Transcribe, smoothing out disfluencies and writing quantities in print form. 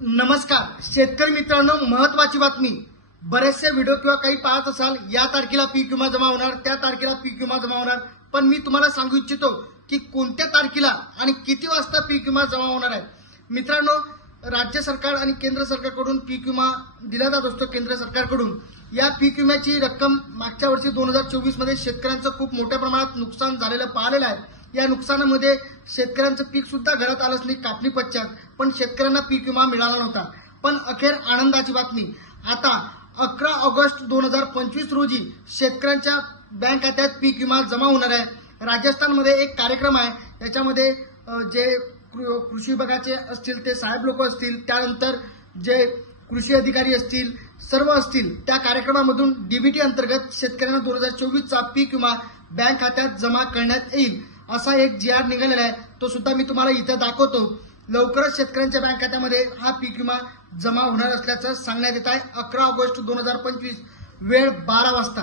नमस्कार शेतकरी मित्रांनो, महत्वाची बातमी. बरेचसे व्हिडिओ किंवा काही पाहत असाल, या तारखेला पीक विमा जमा होणार, त्या तारखेला पीक विमा जमा होणार. पण मी तुम्हाला सांगू इच्छितो की कोणत्या तारखेला आणि किती वाजता पीक विमा जमा होणार आहे. मित्रांनो, राज्य सरकार आणि केंद्र सरकारकडून पीक विमा दिला जात असतो. केंद्र सरकारकडून या पीक विम्याची रक्कम मागच्या वर्षी 2024 मध्ये शेतकऱ्यांचं खूप मोठ्या प्रमाणात नुकसान झालेलं पाहिलेलं आहे. या नुकसानामध्ये शेतकऱ्यांचं पीक सुद्धा घरात आलंच नाही कापणी पश्चात, पण शेतकऱ्यांना पीक विमा मिळाला नव्हता. पण अखेर आनंदाची बातमी, आता 11 ऑगस्ट 2025 रोजी शेतकऱ्यांच्या बँक खात्यात पीक विमा जमा होणार आहे. राजस्थानमध्ये एक कार्यक्रम आहे, त्याच्यामध्ये जे कृषी विभागाचे असतील ते साहेब लोक असतील, त्यानंतर जे कृषी अधिकारी असतील, सर्व असतील, त्या कार्यक्रमामधून डीबीटी अंतर्गत शेतकऱ्यांना 2024चा पीक विमा बँक खात्यात जमा करण्यात येईल. असा एक जी.आर. निघालेला आहे, तो सुद्धा मी तुम्हाला इथे दाखवतो. लवकरच शेतकऱ्यांच्या बँक खात्यामध्ये हा पीक विमा जमा होणार असल्याचं सांगण्यात येत आहे. 11 ऑगस्ट 2025 वेळ 12 वाजता.